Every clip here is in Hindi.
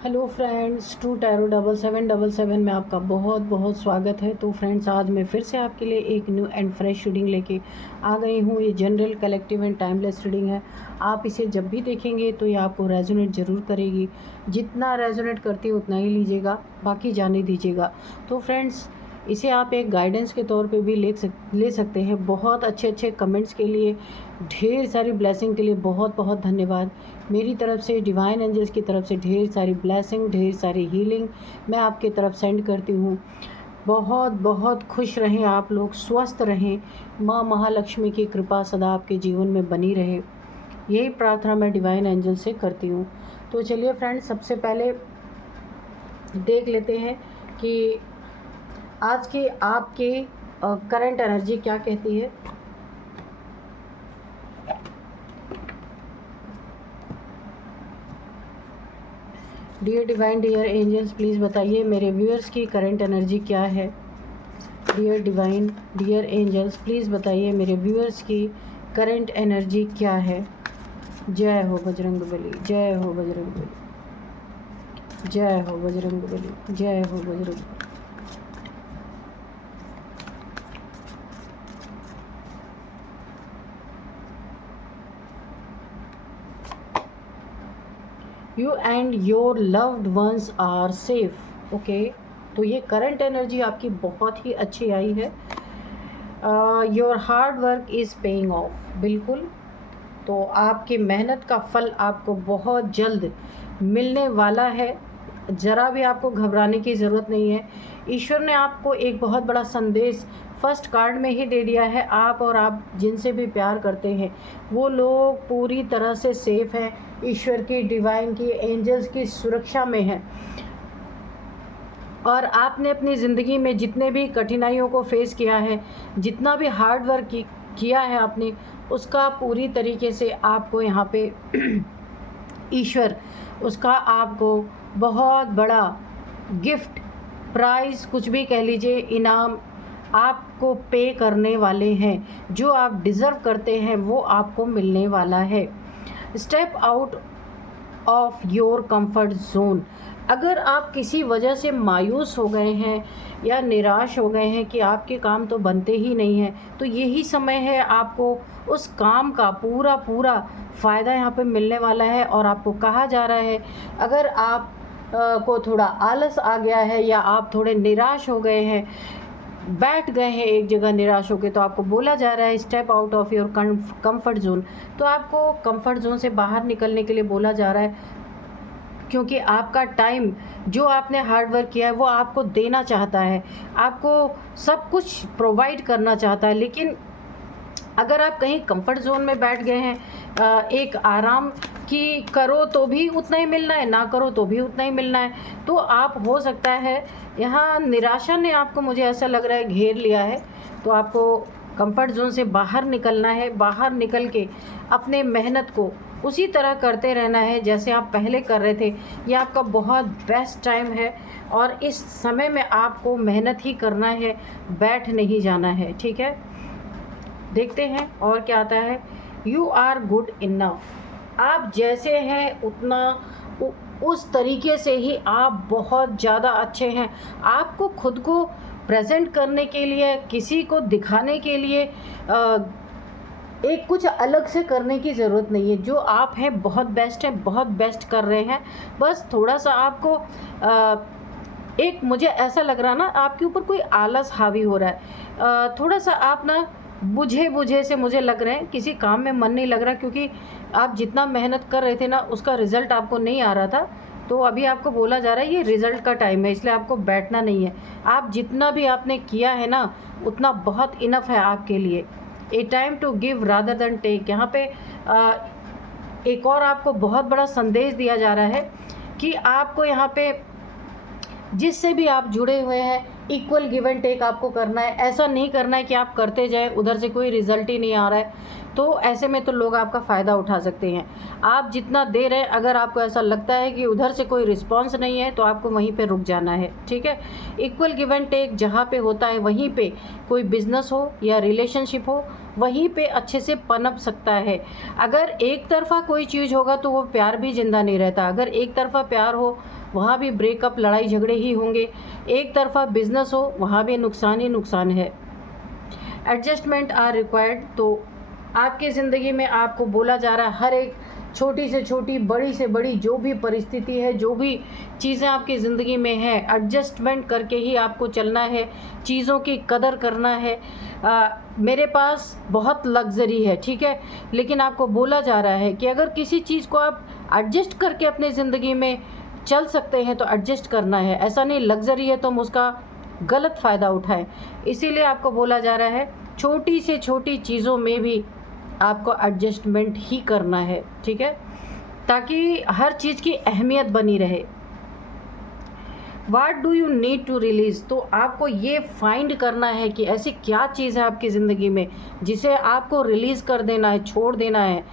हेलो फ्रेंड्स, टू टैरो 7777 में आपका बहुत बहुत स्वागत है। तो फ्रेंड्स, आज मैं फिर से आपके लिए एक न्यू एंड फ्रेश रीडिंग लेके आ गई हूँ। ये general, collective and timeless reading है। आप इसे जब भी देखेंगे तो ये आपको रेजोनेट ज़रूर करेगी। जितना रेजोनेट करती है उतना ही लीजिएगा, बाकी जाने दीजिएगा। तो फ्रेंड्स, इसे आप एक गाइडेंस के तौर पे भी ले सकते हैं। बहुत अच्छे अच्छे कमेंट्स के लिए, ढेर सारी ब्लेसिंग के लिए बहुत बहुत धन्यवाद। मेरी तरफ से, डिवाइन एंजल्स की तरफ से ढेर सारी ब्लेसिंग, ढेर सारी हीलिंग मैं आपकी तरफ सेंड करती हूँ। बहुत बहुत खुश रहें आप लोग, स्वस्थ रहें। माँ महालक्ष्मी की कृपा सदा आपके जीवन में बनी रहे, यही प्रार्थना मैं डिवाइन एंजल से करती हूँ। तो चलिए फ्रेंड्स, सबसे पहले देख लेते हैं कि आज की आपकी करंट एनर्जी क्या कहती है। Dear divine, dear angels, please बताइए मेरे व्यूअर्स की करंट एनर्जी क्या है। Dear divine, dear angels, please बताइए मेरे व्यूअर्स की करंट एनर्जी क्या है। जय हो बजरंग बली, जय हो बजरंग बली, जय हो बजरंग बली, जय हो Bajrang Bali. You and your loved ones are safe. Okay, तो ये करंट एनर्जी आपकी बहुत ही अच्छी आई है। Your hard work is paying off. बिल्कुल, तो आपकी मेहनत का फल आपको बहुत जल्द मिलने वाला है। ज़रा भी आपको घबराने की ज़रूरत नहीं है। ईश्वर ने आपको एक बहुत बड़ा संदेश फर्स्ट कार्ड में ही दे दिया है। आप और आप जिनसे भी प्यार करते हैं वो लोग पूरी तरह से सेफ़ हैं, ईश्वर की, डिवाइन की, एंजल्स की सुरक्षा में हैं। और आपने अपनी ज़िंदगी में जितने भी कठिनाइयों को फेस किया है, जितना भी हार्ड वर्क किया है आपने, उसका पूरी तरीके से आपको यहाँ पे ईश्वर उसका आपको बहुत बड़ा गिफ्ट, प्राइज़, कुछ भी कह लीजिए, इनाम आपको पे करने वाले हैं। जो आप डिज़र्व करते हैं वो आपको मिलने वाला है। Step out of your comfort zone. अगर आप किसी वजह से मायूस हो गए हैं या निराश हो गए हैं कि आपके काम तो बनते ही नहीं हैं, तो यही समय है आपको उस काम का पूरा पूरा फ़ायदा यहाँ पे मिलने वाला है। और आपको कहा जा रहा है, अगर आप को थोड़ा आलस आ गया है या आप थोड़े निराश हो गए हैं, बैठ गए हैं एक जगह निराश होकर, तो आपको बोला जा रहा है step out of your comfort zone. तो आपको कंफर्ट जोन से बाहर निकलने के लिए बोला जा रहा है, क्योंकि आपका टाइम, जो आपने हार्ड वर्क किया है वो आपको देना चाहता है, आपको सब कुछ प्रोवाइड करना चाहता है। लेकिन अगर आप कहीं कंफर्ट जोन में बैठ गए हैं, एक आराम की करो तो भी उतना ही मिलना है, ना करो तो भी उतना ही मिलना है, तो आप, हो सकता है यहाँ निराशा ने आपको, मुझे ऐसा लग रहा है, घेर लिया है। तो आपको कंफर्ट जोन से बाहर निकलना है। बाहर निकल के अपने मेहनत को उसी तरह करते रहना है जैसे आप पहले कर रहे थे। ये आपका बहुत बेस्ट टाइम है और इस समय में आपको मेहनत ही करना है, बैठ नहीं जाना है। ठीक है, देखते हैं और क्या आता है। You are good enough. आप जैसे हैं उतना, उस तरीके से ही आप बहुत ज़्यादा अच्छे हैं। आपको खुद को प्रेजेंट करने के लिए, किसी को दिखाने के लिए एक कुछ अलग से करने की ज़रूरत नहीं है। जो आप हैं बहुत बेस्ट है, बहुत बेस्ट कर रहे हैं। बस थोड़ा सा आपको एक, मुझे ऐसा लग रहा ना, आपके ऊपर कोई आलस हावी हो रहा है। थोड़ा सा आप ना बुझे बुझे से मुझे लग रहे हैं, किसी काम में मन नहीं लग रहा, क्योंकि आप जितना मेहनत कर रहे थे ना उसका रिज़ल्ट आपको नहीं आ रहा था। तो अभी आपको बोला जा रहा है ये रिज़ल्ट का टाइम है, इसलिए आपको बैठना नहीं है। आप जितना भी आपने किया है ना उतना बहुत इनफ है आपके लिए। A time to give rather than take. यहाँ पे एक और आपको बहुत बड़ा संदेश दिया जा रहा है कि आपको यहाँ पे जिससे भी आप जुड़े हुए हैं इक्वल गिव एंड टेक आपको करना है। ऐसा नहीं करना है कि आप करते जाएं, उधर से कोई रिज़ल्ट ही नहीं आ रहा है। तो ऐसे में तो लोग आपका फ़ायदा उठा सकते हैं। आप जितना दे रहे हैं, अगर आपको ऐसा लगता है कि उधर से कोई रिस्पॉन्स नहीं है तो आपको वहीं पे रुक जाना है, ठीक है। इक्वल गिव एंड टेक जहाँ पे होता है वहीं पे कोई बिजनेस हो या रिलेशनशिप हो, वहीं पे अच्छे से पनप सकता है। अगर एक तरफ़ा कोई चीज़ होगा तो वो प्यार भी ज़िंदा नहीं रहता। अगर एक तरफ़ा प्यार हो वहाँ भी ब्रेकअप, लड़ाई झगड़े ही होंगे। एक तरफ़ा बिजनेस हो वहाँ भी नुकसान ही नुकसान है। एडजस्टमेंट आर रिक्वायर्ड, तो आपकी ज़िंदगी में आपको बोला जा रहा है हर एक छोटी से छोटी, बड़ी से बड़ी जो भी परिस्थिति है, जो भी चीज़ें आपकी ज़िंदगी में है, एडजस्टमेंट करके ही आपको चलना है, चीज़ों की कदर करना है। मेरे पास बहुत लग्जरी है, ठीक है, लेकिन आपको बोला जा रहा है कि अगर किसी चीज़ को आप एडजस्ट करके अपनी ज़िंदगी में चल सकते हैं तो एडजस्ट करना है। ऐसा नहीं लग्जरी है तो हम उसका गलत फ़ायदा उठाएं। इसीलिए आपको बोला जा रहा है छोटी से छोटी चीज़ों में भी आपको एडजस्टमेंट ही करना है, ठीक है, ताकि हर चीज़ की अहमियत बनी रहे। What do you need to release, तो आपको ये फाइंड करना है कि ऐसी क्या चीज़ है आपकी ज़िंदगी में जिसे आपको रिलीज़ कर देना है, छोड़ देना है।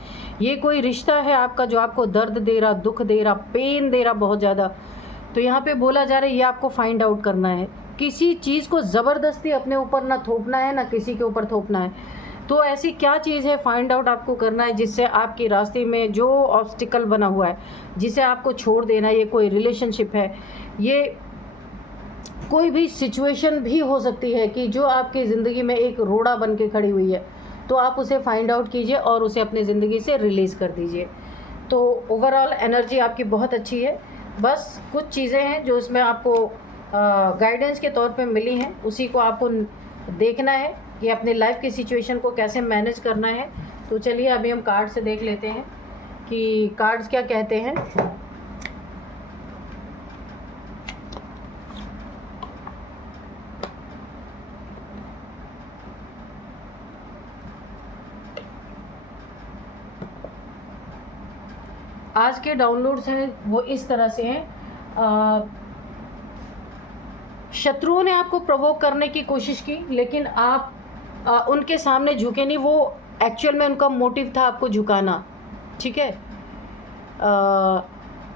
ये कोई रिश्ता है आपका जो आपको दर्द दे रहा, दुख दे रहा, पेन दे रहा बहुत ज़्यादा, तो यहाँ पे बोला जा रहा है ये आपको फाइंड आउट करना है। किसी चीज़ को ज़बरदस्ती अपने ऊपर ना थोपना है, ना किसी के ऊपर थोपना है। तो ऐसी क्या चीज़ है फाइंड आउट आपको करना है जिससे आपके रास्ते में जो ऑब्स्टिकल बना हुआ है, जिसे आपको छोड़ देना है। ये कोई रिलेशनशिप है, ये कोई भी सिचुएशन भी हो सकती है कि जो आपकी ज़िंदगी में एक रोड़ा बन के खड़ी हुई है, तो आप उसे फाइंड आउट कीजिए और उसे अपनी ज़िंदगी से रिलीज़ कर दीजिए। तो ओवरऑल एनर्जी आपकी बहुत अच्छी है। बस कुछ चीज़ें हैं जो इसमें आपको गाइडेंस के तौर पे मिली हैं, उसी को आपको देखना है कि अपने लाइफ की सिचुएशन को कैसे मैनेज करना है। तो चलिए अभी हम कार्ड से देख लेते हैं कि कार्ड्स क्या कहते हैं। आज के डाउनलोड्स हैं वो इस तरह से हैं। शत्रुओं ने आपको प्रोवोक करने की कोशिश की, लेकिन आप उनके सामने झुके नहीं। वो एक्चुअल में उनका मोटिव था आपको झुकाना, ठीक है।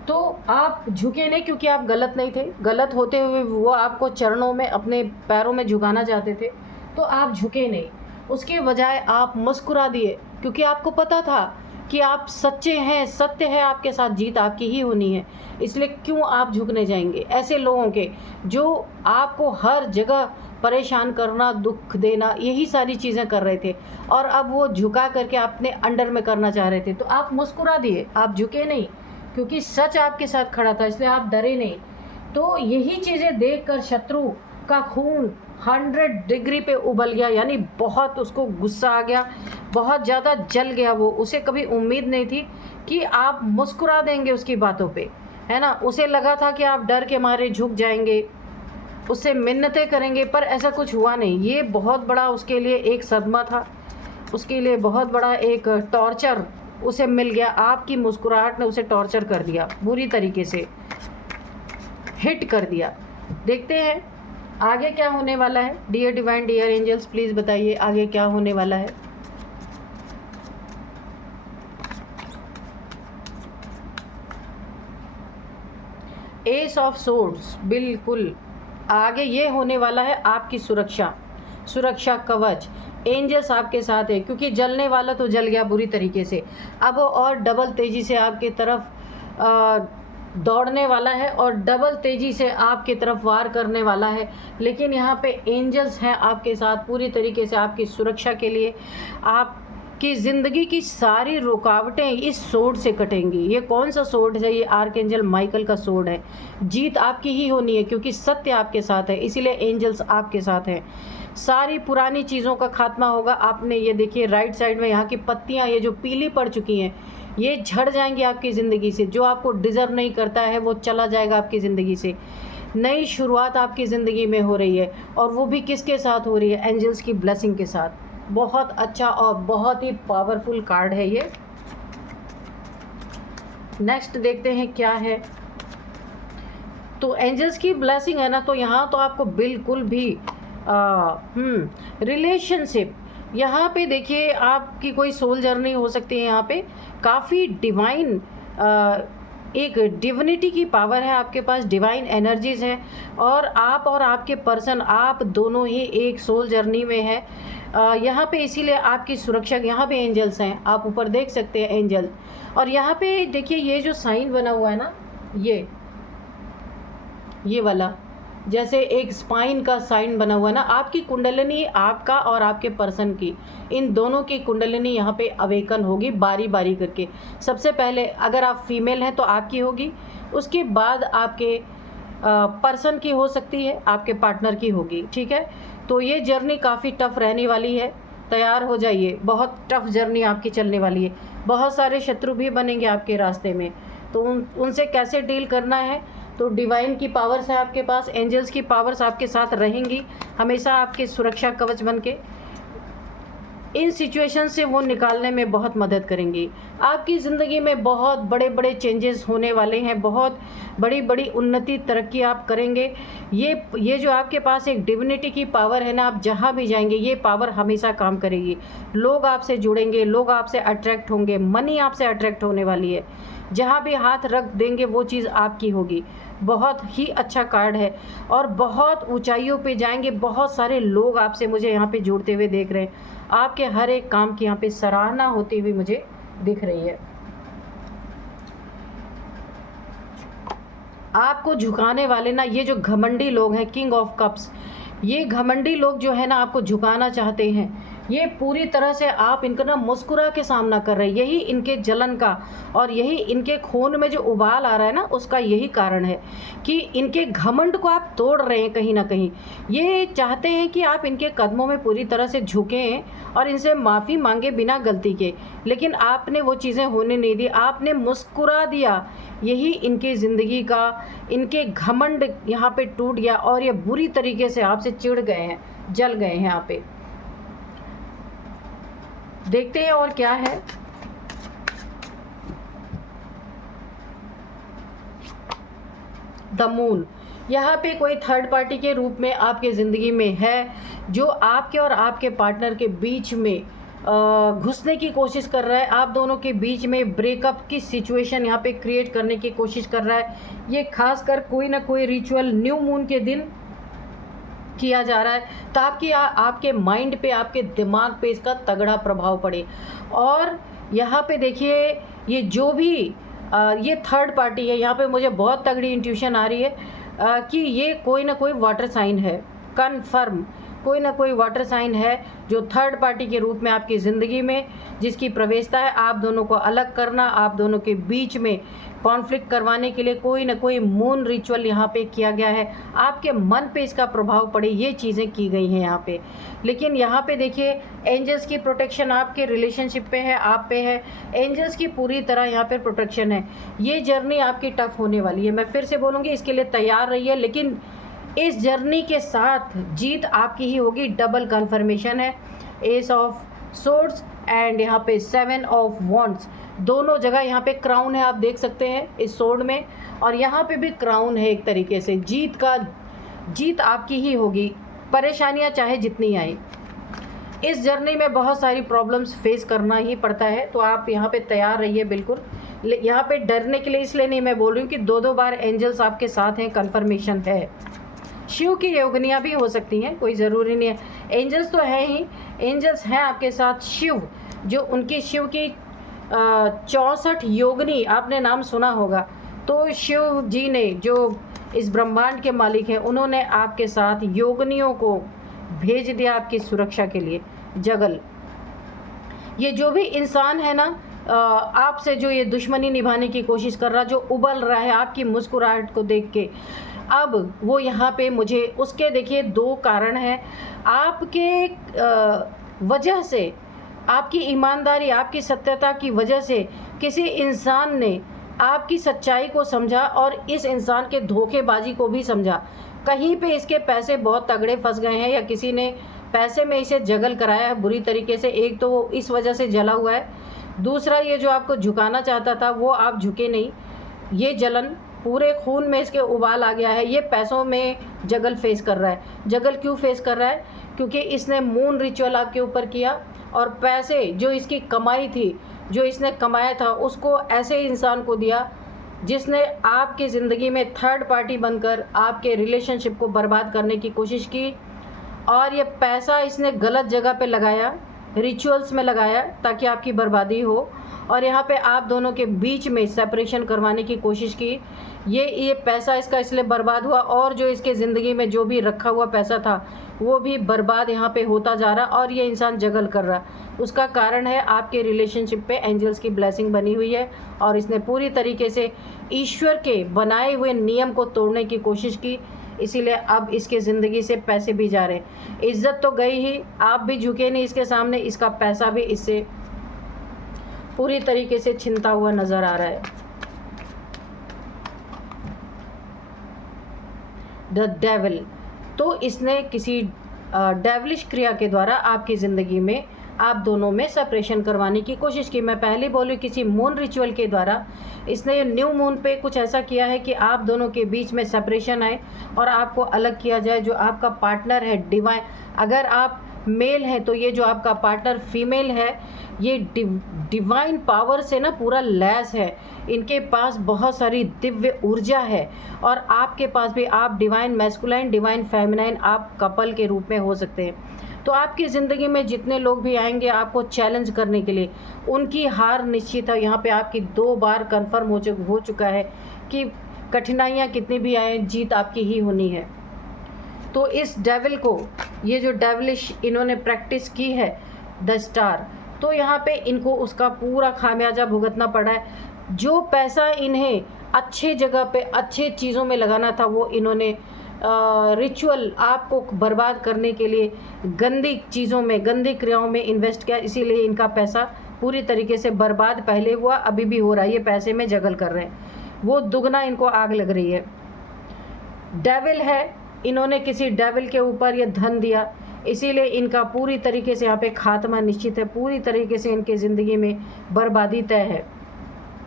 तो आप झुके नहीं क्योंकि आप गलत नहीं थे। गलत होते हुए वो आपको चरणों में, अपने पैरों में झुकाना चाहते थे, तो आप झुके नहीं। उसके बजाय आप मुस्कुरा दिए क्योंकि आपको पता था कि आप सच्चे हैं, सत्य है आपके साथ, जीत आपकी ही होनी है। इसलिए क्यों आप झुकने जाएंगे ऐसे लोगों के जो आपको हर जगह परेशान करना, दुख देना, यही सारी चीज़ें कर रहे थे, और अब वो झुका करके अपने अंडर में करना चाह रहे थे। तो आप मुस्कुरा दिए, आप झुके नहीं क्योंकि सच आपके साथ खड़ा था, इसलिए आप डरे नहीं। तो यही चीज़ें देखकर शत्रु का खून 100 डिग्री पे उबल गया, यानी बहुत उसको गुस्सा आ गया, बहुत ज़्यादा जल गया। वो उसे कभी उम्मीद नहीं थी कि आप मुस्कुरा देंगे उसकी बातों पे, है ना। उसे लगा था कि आप डर के मारे झुक जाएंगे, उससे मिन्नतें करेंगे, पर ऐसा कुछ हुआ नहीं। ये बहुत बड़ा उसके लिए एक सदमा था, उसके लिए बहुत बड़ा एक टॉर्चर उसे मिल गया। आपकी मुस्कुराहट ने उसे टॉर्चर कर दिया, बुरी तरीके से हिट कर दिया। देखते हैं आगे क्या होने वाला है। Dear divine, dear angels, please बताइए आगे क्या होने वाला है। एस ऑफ सोर्ड्स, बिल्कुल आगे ये होने वाला है आपकी सुरक्षा, सुरक्षा कवच। एंजल्स आपके साथ है क्योंकि जलने वाला तो जल गया बुरी तरीके से, अब और डबल तेज़ी से आपकी तरफ दौड़ने वाला है और डबल तेज़ी से आपकी तरफ वार करने वाला है। लेकिन यहाँ पे एंजल्स हैं आपके साथ पूरी तरीके से आपकी सुरक्षा के लिए। आपकी ज़िंदगी की सारी रुकावटें इस सोर्ड से कटेंगी। ये कौन सा सोर्ड है? ये आर्कएंजल माइकल का सोर्ड है। जीत आपकी ही होनी है क्योंकि सत्य आपके साथ है, इसीलिए एंजल्स आपके साथ हैं। सारी पुरानी चीज़ों का खात्मा होगा। आपने ये देखिए राइट साइड में यहाँ की पत्तियाँ ये जो पीली पड़ चुकी हैं, ये झड़ जाएंगी आपकी ज़िंदगी से। जो आपको डिज़र्व नहीं करता है वो चला जाएगा आपकी ज़िंदगी से। नई शुरुआत आपकी ज़िंदगी में हो रही है, और वो भी किसके साथ हो रही है? एंजल्स की ब्लेसिंग के साथ। बहुत अच्छा और बहुत ही पावरफुल कार्ड है ये। नेक्स्ट देखते हैं क्या है। तो एंजल्स की ब्लेसिंग है ना, तो यहाँ तो आपको बिल्कुल भी रिलेशनशिप, यहाँ पे देखिए आपकी कोई सोल जर्नी हो सकती है। यहाँ पे काफ़ी डिवाइन एक डिविनिटी की पावर है आपके पास, डिवाइन एनर्जीज़ है, और आप और आपके पर्सन आप दोनों ही एक सोल जर्नी में है। यहाँ पे इसीलिए आपकी सुरक्षा, यहाँ पे एंजल्स हैं, आप ऊपर देख सकते हैं एंजल। और यहाँ पे देखिए ये जो साइन बना हुआ है ना, ये वाला जैसे एक स्पाइन का साइन बना हुआ है ना, आपकी कुंडलिनी, आपका और आपके पर्सन की, इन दोनों की कुंडलिनी यहाँ पे अवेकन होगी बारी बारी करके। सबसे पहले अगर आप फीमेल हैं तो आपकी होगी, उसके बाद आपके पर्सन की हो सकती है, आपके पार्टनर की होगी। ठीक है, तो ये जर्नी काफ़ी टफ रहने वाली है, तैयार हो जाइए। बहुत टफ जर्नी आपकी चलने वाली है, बहुत सारे शत्रु भी बनेंगे आपके रास्ते में, तो उनसे कैसे डील करना है। तो डिवाइन की पावर्स है आपके पास, एंजल्स की पावर्स आपके साथ रहेंगी हमेशा, आपके सुरक्षा कवच बन के इन सिचुएशन से वो निकालने में बहुत मदद करेंगी। आपकी ज़िंदगी में बहुत बड़े बड़े चेंजेस होने वाले हैं, बहुत बड़ी बड़ी उन्नति तरक्की आप करेंगे। ये जो आपके पास एक डिविनिटी की पावर है ना, आप जहाँ भी जाएंगे ये पावर हमेशा काम करेगी। लोग आपसे जुड़ेंगे, लोग आपसे अट्रैक्ट होंगे, मनी आपसे अट्रैक्ट होने वाली है। जहाँ भी हाथ रख देंगे वो चीज़ आपकी होगी। बहुत ही अच्छा कार्ड है, और बहुत ऊंचाइयों पे जाएंगे। बहुत सारे लोग आपसे मुझे यहाँ पे जुड़ते हुए देख रहे हैं, आपके हर एक काम की यहाँ पे सराहना होती हुई मुझे दिख रही है। आपको झुकाने वाले ना, ये जो घमंडी लोग हैं, किंग ऑफ कप्स, ये घमंडी लोग जो है ना आपको झुकाना चाहते हैं, ये पूरी तरह से आप इनका ना मुस्कुरा के सामना कर रहे हैं। यही इनके जलन का और यही इनके खून में जो उबाल आ रहा है ना, उसका यही कारण है कि इनके घमंड को आप तोड़ रहे हैं कहीं ना कहीं। ये चाहते हैं कि आप इनके कदमों में पूरी तरह से झुकें और इनसे माफ़ी मांगे बिना गलती के, लेकिन आपने वो चीज़ें होने नहीं दी, आपने मुस्कुरा दिया। यही इनकी ज़िंदगी का, इनके घमंड यहाँ पे टूट गया और ये बुरी तरीके से आपसे चिढ़ गए हैं, जल गए हैं यहाँ पे। देखते हैं और क्या है। द मून, यहाँ पे कोई थर्ड पार्टी के रूप में आपके ज़िंदगी में है, जो आपके और आपके पार्टनर के बीच में घुसने की कोशिश कर रहा है। आप दोनों के बीच में ब्रेकअप की सिचुएशन यहाँ पे क्रिएट करने की कोशिश कर रहा है। ये खासकर कोई ना कोई रिचुअल न्यू मून के दिन किया जा रहा है, ताकि आपके माइंड पे, आपके दिमाग पे इसका तगड़ा प्रभाव पड़े। और यहाँ पे देखिए ये जो भी ये थर्ड पार्टी है, यहाँ पे मुझे बहुत तगड़ी इंट्यूशन आ रही है कि ये कोई ना कोई वाटर साइन है, कन्फर्म कोई ना कोई वाटर साइन है जो थर्ड पार्टी के रूप में आपकी ज़िंदगी में, जिसकी प्रवेशता है आप दोनों को अलग करना, आप दोनों के बीच में कॉन्फ्लिक्ट करवाने के लिए कोई ना कोई मून रिचुअल यहाँ पे किया गया है। आपके मन पे इसका प्रभाव पड़े, ये चीज़ें की गई हैं यहाँ पे। लेकिन यहाँ पे देखिए एंजल्स की प्रोटेक्शन आपके रिलेशनशिप पे है, आप पे है, एंजल्स की पूरी तरह यहाँ पे प्रोटेक्शन है। ये जर्नी आपकी टफ होने वाली है, मैं फिर से बोलूँगी, इसके लिए तैयार रहिए। लेकिन इस जर्नी के साथ जीत आपकी ही होगी। डबल कन्फर्मेशन है, एस ऑफ सोर्ड्स एंड यहाँ पे 7 ऑफ वॉन्ड्स, दोनों जगह यहाँ पे क्राउन है, आप देख सकते हैं इस सोर्ड में, और यहाँ पे भी क्राउन है। एक तरीके से जीत आपकी ही होगी, परेशानियाँ चाहे जितनी आए। इस जर्नी में बहुत सारी प्रॉब्लम्स फेस करना ही पड़ता है, तो आप यहाँ पे तैयार रहिए बिल्कुल। यहाँ पे डरने के लिए इसलिए नहीं मैं बोल रही हूँ कि 2-2 बार एंजल्स आपके साथ हैं, कन्फर्मेशन है। शिव की योगनियाँ भी हो सकती हैं, कोई ज़रूरी नहीं है। एंजल्स तो है ही, एंजल्स हैं आपके साथ। शिव, जो उनकी शिव की 64 योगनी, आपने नाम सुना होगा, तो शिव जी ने, जो इस ब्रह्मांड के मालिक हैं, उन्होंने आपके साथ योगनियों को भेज दिया आपकी सुरक्षा के लिए। जगल, ये जो भी इंसान है ना आपसे जो ये दुश्मनी निभाने की कोशिश कर रहा, जो उबल रहा है आपकी मुस्कुराहट को देख के, अब वो यहाँ पे मुझे उसके देखिए 2 कारण हैं। आपके वजह से, आपकी ईमानदारी, आपकी सत्यता की वजह से किसी इंसान ने आपकी सच्चाई को समझा और इस इंसान के धोखेबाजी को भी समझा। कहीं पे इसके पैसे बहुत तगड़े फंस गए हैं, या किसी ने पैसे में इसे जगल कराया है बुरी तरीके से। एक तो वो इस वजह से जला हुआ है, दूसरा ये जो आपको झुकाना चाहता था वो आप झुके नहीं। ये जलन पूरे खून में इसके उबाल आ गया है। ये पैसों में जगल फेस कर रहा है। जगल क्यों फेस कर रहा है? क्योंकि इसने मून रिचुअल आपके ऊपर किया और पैसे जो इसकी कमाई थी, जो इसने कमाया था, उसको ऐसे इंसान को दिया जिसने आपकी ज़िंदगी में थर्ड पार्टी बनकर आपके रिलेशनशिप को बर्बाद करने की कोशिश की। और ये पैसा इसने गलत जगह पे लगाया, रिचुअल्स में लगाया ताकि आपकी बर्बादी हो। और यहाँ पे आप दोनों के बीच में सेपरेशन करवाने की कोशिश की। ये पैसा इसका इसलिए बर्बाद हुआ और जो इसके ज़िंदगी में जो भी रखा हुआ पैसा था वो भी बर्बाद यहाँ पे होता जा रहा और ये इंसान जगल कर रहा। उसका कारण है आपके रिलेशनशिप पे एंजल्स की ब्लेसिंग बनी हुई है और इसने पूरी तरीके से ईश्वर के बनाए हुए नियम को तोड़ने की कोशिश की। इसीलिए अब इसके ज़िंदगी से पैसे भी जा रहे। इज्जत तो गई ही, आप भी झुके नहीं इसके सामने, इसका पैसा भी इससे पूरी तरीके से छिनता हुआ नज़र आ रहा है। द डेविल, तो इसने किसी डेविलिश क्रिया के द्वारा आपकी ज़िंदगी में आप दोनों में सेपरेशन करवाने की कोशिश की। मैं पहले बोली किसी मून रिचुअल के द्वारा इसने न्यू मून पे कुछ ऐसा किया है कि आप दोनों के बीच में सेपरेशन आए और आपको अलग किया जाए। जो आपका पार्टनर है डिवाइन, अगर आप मेल हैं तो ये जो आपका पार्टनर फीमेल है ये डिवाइन पावर से ना पूरा लैस है। इनके पास बहुत सारी दिव्य ऊर्जा है और आपके पास भी, आप डिवाइन मैस्कुलाइन डिवाइन फेमिनाइन आप कपल के रूप में हो सकते हैं। तो आपकी ज़िंदगी में जितने लोग भी आएंगे आपको चैलेंज करने के लिए, उनकी हार निश्चित है। यहाँ पे आपकी 2 बार कन्फर्म हो चुका है कि कठिनाइयाँ कितनी भी आए जीत आपकी ही होनी है। तो इस डेविल को, ये जो डेविलिश इन्होंने प्रैक्टिस की है द स्टार, तो यहाँ पे इनको उसका पूरा खामियाजा भुगतना पड़ा है। जो पैसा इन्हें अच्छे जगह पे अच्छे चीज़ों में लगाना था वो इन्होंने रिचुअल आपको बर्बाद करने के लिए गंदी चीज़ों में, गंदी क्रियाओं में इन्वेस्ट किया। इसीलिए इनका पैसा पूरी तरीके से बर्बाद पहले हुआ, अभी भी हो रहा है। ये पैसे में जगल कर रहे हैं, वो दुगना इनको आग लग रही है। डेविल है, इन्होंने किसी डेविल के ऊपर ये धन दिया, इसीलिए इनका पूरी तरीके से यहाँ पे खात्मा निश्चित है। पूरी तरीके से इनके ज़िंदगी में बर्बादी तय है।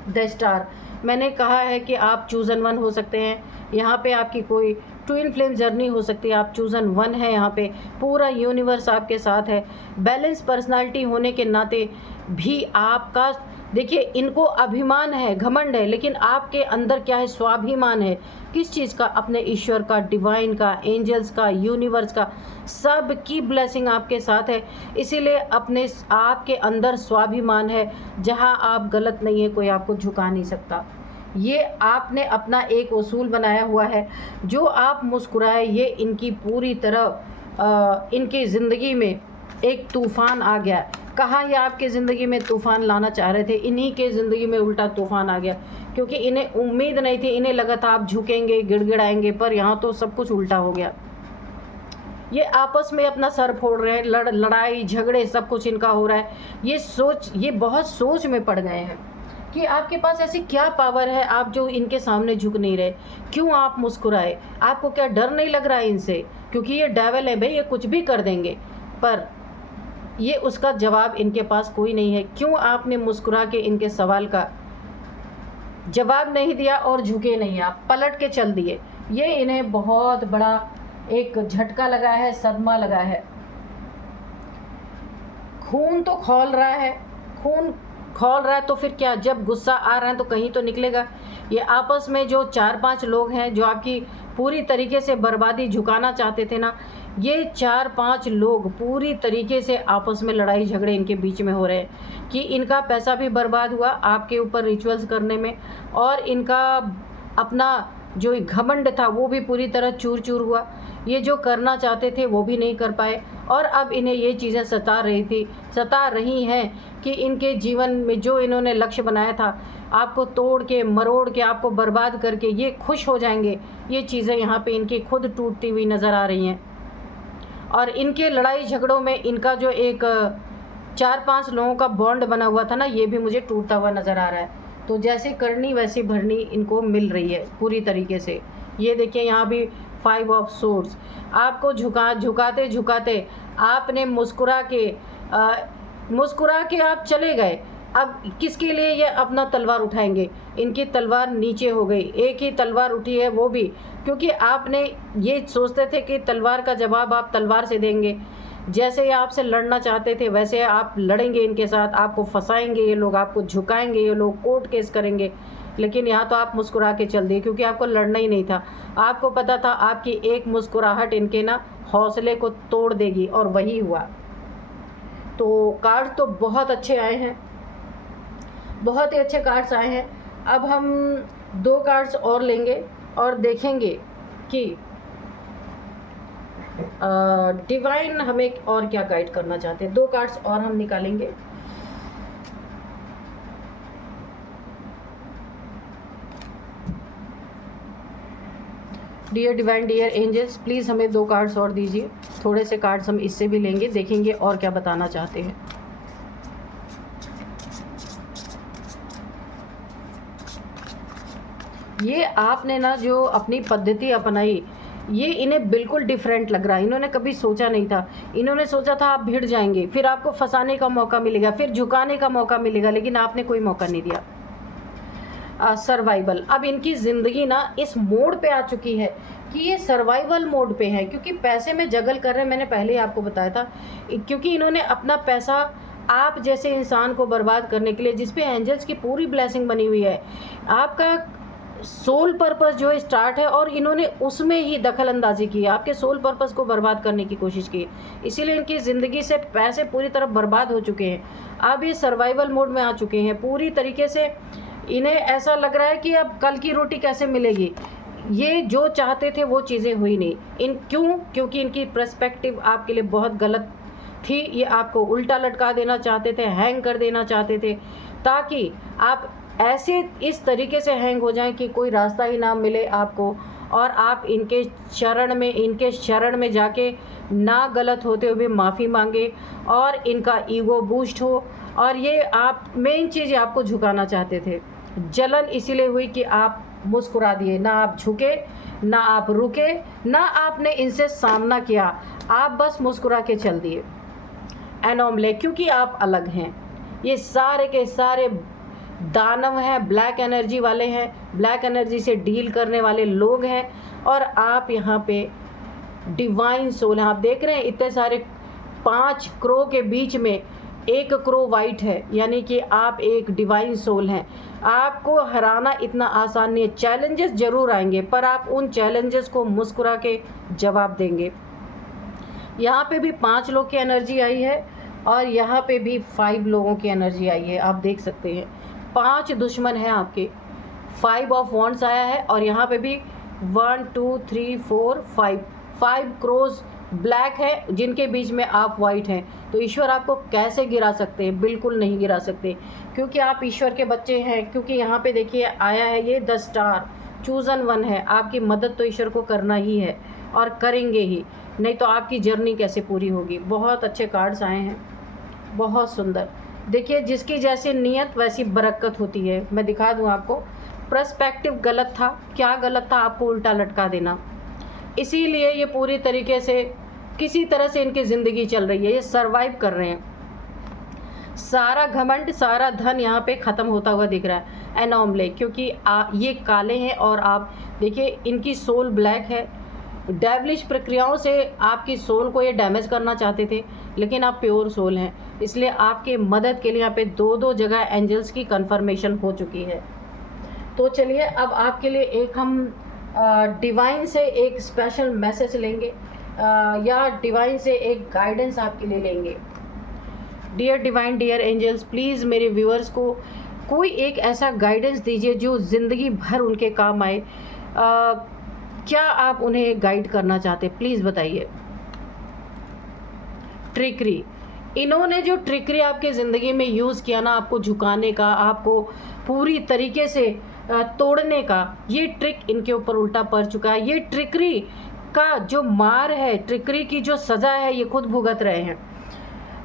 द स्टार, मैंने कहा है कि आप चूज़न वन हो सकते हैं। यहाँ पे आपकी कोई ट्विन फ्लेम जर्नी हो सकती है। आप चूज़न वन है, यहाँ पे पूरा यूनिवर्स आपके साथ है। बैलेंस पर्सनालिटी होने के नाते भी आपका, देखिए इनको अभिमान है, घमंड है, लेकिन आपके अंदर क्या है? स्वाभिमान है। किस चीज़ का? अपने ईश्वर का, डिवाइन का, एंजल्स का, यूनिवर्स का, सब की ब्लेसिंग आपके साथ है। इसीलिए अपने आपके अंदर स्वाभिमान है। जहाँ आप गलत नहीं है कोई आपको झुका नहीं सकता। ये आपने अपना एक उसूल बनाया हुआ है। जो आप मुस्कुराए, ये इनकी पूरी तरह इनकी ज़िंदगी में एक तूफ़ान आ गया। कहाँ ये आपके ज़िंदगी में तूफ़ान लाना चाह रहे थे, इन्हीं के ज़िंदगी में उल्टा तूफ़ान आ गया। क्योंकि इन्हें उम्मीद नहीं थी, इन्हें लगा था आप झुकेंगे, गिड़गिड़ाएंगे, पर यहाँ तो सब कुछ उल्टा हो गया। ये आपस में अपना सर फोड़ रहे हैं, लड़ाई झगड़े सब कुछ इनका हो रहा है। ये बहुत सोच में पड़ गए हैं कि आपके पास ऐसी क्या पावर है आप जो इनके सामने झुक नहीं रहे। क्यों आप मुस्कुराए? आपको क्या डर नहीं लग रहा है इनसे? क्योंकि ये डेविल है भाई, ये कुछ भी कर देंगे। पर ये उसका जवाब इनके पास कोई नहीं है। क्यों आपने मुस्कुरा के इनके सवाल का जवाब नहीं दिया और झुके नहीं, आप पलट के चल दिए? ये इन्हें बहुत बड़ा एक झटका लगा है, सदमा लगा है। खून तो खौल रहा है, खून खौल रहा है तो फिर क्या, जब गुस्सा आ रहा है तो कहीं तो निकलेगा। ये आपस में जो 4-5 लोग हैं जो आपकी पूरी तरीके से बर्बादी झुकाना चाहते थे ना, ये 4-5 लोग पूरी तरीके से आपस में लड़ाई झगड़े इनके बीच में हो रहे हैं कि इनका पैसा भी बर्बाद हुआ आपके ऊपर रिचुअल्स करने में, और इनका अपना जो घमंड था वो भी पूरी तरह चूर चूर हुआ। ये जो करना चाहते थे वो भी नहीं कर पाए और अब इन्हें ये चीज़ें सता रही हैं कि इनके जीवन में जो इन्होंने लक्ष्य बनाया था, आपको तोड़ के मरोड़ के आपको बर्बाद करके ये खुश हो जाएंगे, ये चीज़ें यहाँ पे इनकी खुद टूटती हुई नज़र आ रही हैं। और इनके लड़ाई झगड़ों में इनका जो एक 4-5 लोगों का बॉन्ड बना हुआ था ना, ये भी मुझे टूटता हुआ नज़र आ रहा है। तो जैसे करनी वैसी भरनी इनको मिल रही है पूरी तरीके से। ये देखिए यहाँ भी 5 ऑफ सोर्ड्स, आपको झुकाते झुकाते आपने मुस्कुरा के आप चले गए। अब किसके लिए ये अपना तलवार उठाएंगे? इनकी तलवार नीचे हो गई, एक ही तलवार उठी है वो भी क्योंकि आपने ये सोचते थे कि तलवार का जवाब आप तलवार से देंगे, जैसे ये आपसे लड़ना चाहते थे वैसे आप लड़ेंगे इनके साथ, आपको फंसाएंगे ये लोग, आपको झुकाएंगे ये लोग, कोर्ट केस करेंगे। लेकिन यहाँ तो आप मुस्कुरा के चल दिए क्योंकि आपको लड़ना ही नहीं था। आपको पता था आपकी एक मुस्कुराहट इनके ना हौसले को तोड़ देगी और वही हुआ। तो कार्ड तो बहुत अच्छे आए हैं, बहुत ही अच्छे कार्ड्स आए हैं। अब हम 2 कार्ड्स और लेंगे और देखेंगे कि डिवाइन हमें और क्या गाइड करना चाहते हैं। 2 कार्ड्स और हम निकालेंगे। Dear divine, dear angels, please हमें 2 कार्ड्स और दीजिए। थोड़े से कार्ड्स हम इससे भी लेंगे, देखेंगे और क्या बताना चाहते हैं। ये आपने ना जो अपनी पद्धति अपनाई, ये इन्हें बिल्कुल डिफरेंट लग रहा है। इन्होंने कभी सोचा नहीं था। इन्होंने सोचा था आप भिड़ जाएंगे, फिर आपको फंसाने का मौका मिलेगा, फिर झुकाने का मौका मिलेगा, लेकिन आपने कोई मौका नहीं दिया। सर्वाइवल, अब इनकी ज़िंदगी ना इस मोड पे आ चुकी है कि ये सर्वाइवल मोड पे है क्योंकि पैसे में जगल कर रहे हैं। मैंने पहले ही आपको बताया था, क्योंकि इन्होंने अपना पैसा आप जैसे इंसान को बर्बाद करने के लिए, जिस पे एंजल्स की पूरी ब्लेसिंग बनी हुई है, आपका सोल पर्पस जो स्टार्ट है और इन्होंने उसमें ही दखल अंदाजी की है, आपके सोल पर्पस को बर्बाद करने की कोशिश की। इसीलिए इनकी ज़िंदगी से पैसे पूरी तरह बर्बाद हो चुके हैं। अब ये सर्वाइवल मोड में आ चुके हैं पूरी तरीके से। इन्हें ऐसा लग रहा है कि अब कल की रोटी कैसे मिलेगी। ये जो चाहते थे वो चीज़ें हुई नहीं। क्योंकि इनकी पर्सपेक्टिव आपके लिए बहुत गलत थी। ये आपको उल्टा लटका देना चाहते थे, हैंग कर देना चाहते थे, ताकि आप ऐसे इस तरीके से हैंग हो जाएं कि कोई रास्ता ही ना मिले आपको और आप इनके शरण में जाके ना गलत होते हुए माफ़ी मांगे और इनका ईगो बूस्ट हो। और ये आप मेन चीज़ आपको झुकाना चाहते थे। जलन इसीलिए हुई कि आप मुस्कुरा दिए, ना आप झुके, ना आप रुके, ना आपने इनसे सामना किया, आप बस मुस्कुरा के चल दिए। एनोमले, क्योंकि आप अलग हैं। ये सारे के सारे दानव हैं, ब्लैक एनर्जी वाले हैं, ब्लैक एनर्जी से डील करने वाले लोग हैं और आप यहाँ पे डिवाइन सोल हैं। आप देख रहे हैं इतने सारे 5 क्रो के बीच में 1 क्रो वाइट है, यानी कि आप एक डिवाइन सोल हैं। आपको हराना इतना आसान नहीं है। चैलेंजेस ज़रूर आएंगे पर आप उन चैलेंजेस को मुस्कुरा के जवाब देंगे। यहाँ पे भी 5 लोग की एनर्जी आई है और यहाँ पे भी 5 लोगों की एनर्जी आई है। आप देख सकते हैं 5 दुश्मन हैं आपके। 5 ऑफ वॉन्ड्स आया है और यहाँ पे भी 1 2 3 4 5 क्रोज ब्लैक है जिनके बीच में आप वाइट हैं। तो ईश्वर आपको कैसे गिरा सकते हैं? बिल्कुल नहीं गिरा सकते, क्योंकि आप ईश्वर के बच्चे हैं। क्योंकि यहाँ पे देखिए आया है ये 10 स्टार, चूज़न वन है। आपकी मदद तो ईश्वर को करना ही है और करेंगे ही, नहीं तो आपकी जर्नी कैसे पूरी होगी। बहुत अच्छे कार्ड्स आए हैं, बहुत सुंदर। देखिए जिसकी जैसी नीयत वैसी बरकत होती है। मैं दिखा दूँ आपको, पर्सपेक्टिव गलत था। क्या गलत था? आपको उल्टा लटका देना। इसीलिए ये पूरी तरीके से किसी तरह से इनकी ज़िंदगी चल रही है, ये सरवाइव कर रहे हैं। सारा घमंड, सारा धन यहाँ पे ख़त्म होता हुआ दिख रहा है। एनोमले, क्योंकि ये काले हैं और आप देखिए इनकी सोल ब्लैक है। डेविलिश प्रक्रियाओं से आपकी सोल को ये डैमेज करना चाहते थे, लेकिन आप प्योर सोल हैं, इसलिए आपके मदद के लिए यहाँ पे 2 जगह एंजल्स की कंफर्मेशन हो चुकी है। तो चलिए अब आपके लिए एक हम डिवाइन से एक स्पेशल मैसेज लेंगे या डिवाइन से एक गाइडेंस आपके लिए लेंगे। Dear divine, dear angels, please मेरे व्यूअर्स को कोई एक ऐसा गाइडेंस दीजिए जो ज़िंदगी भर उनके काम आए। क्या आप उन्हें गाइड करना चाहते? प्लीज़ बताइए। ट्रिकरी, इन्होंने जो ट्रिकरी आपके ज़िंदगी में यूज़ किया ना, आपको झुकाने का, आपको पूरी तरीके से तोड़ने का, ये ट्रिक इनके ऊपर उल्टा पड़ चुका है। ये ट्रिकरी का जो मार है, ट्रिकरी की जो सज़ा है, ये खुद भुगत रहे हैं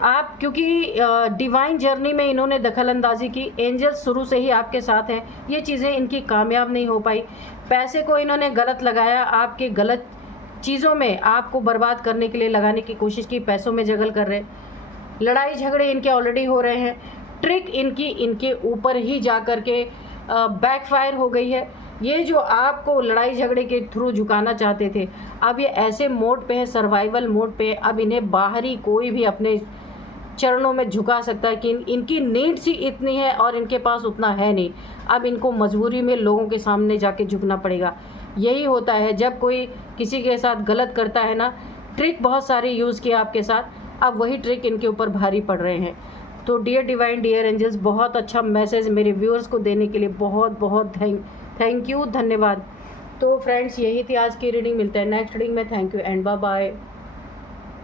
आप, क्योंकि डिवाइन जर्नी में इन्होंने दखल अंदाजी की। एंजल्स शुरू से ही आपके साथ हैं, ये चीज़ें इनकी कामयाब नहीं हो पाई। पैसे को इन्होंने गलत लगाया, आपके गलत चीज़ों में आपको बर्बाद करने के लिए लगाने की कोशिश की, पैसों में जगल कर रहे। लड़ाई झगड़े इनके ऑलरेडी हो रहे हैं। ट्रिक इनकी इनके ऊपर ही जा कर के बैकफायर हो गई है। ये जो आपको लड़ाई झगड़े के थ्रू झुकाना चाहते थे, अब ये ऐसे मोड पे है, सर्वाइवल मोड पे। अब इन्हें बाहरी कोई भी अपने चरणों में झुका सकता है कि इनकी नीड्स ही इतनी है और इनके पास उतना है नहीं। अब इनको मजबूरी में लोगों के सामने जाके झुकना पड़ेगा। यही होता है जब कोई किसी के साथ गलत करता है ना, ट्रिक बहुत सारे यूज़ किया आपके साथ, अब वही ट्रिक इनके ऊपर भारी पड़ रहे हैं। तो डियर डिवाइन, डियर एंजल्स, बहुत अच्छा मैसेज मेरे व्यूअर्स को देने के लिए बहुत बहुत थैंक यू, धन्यवाद। तो फ्रेंड्स, यही थी आज की रीडिंग। मिलते हैं नेक्स्ट रीडिंग में। Thank you and bye bye.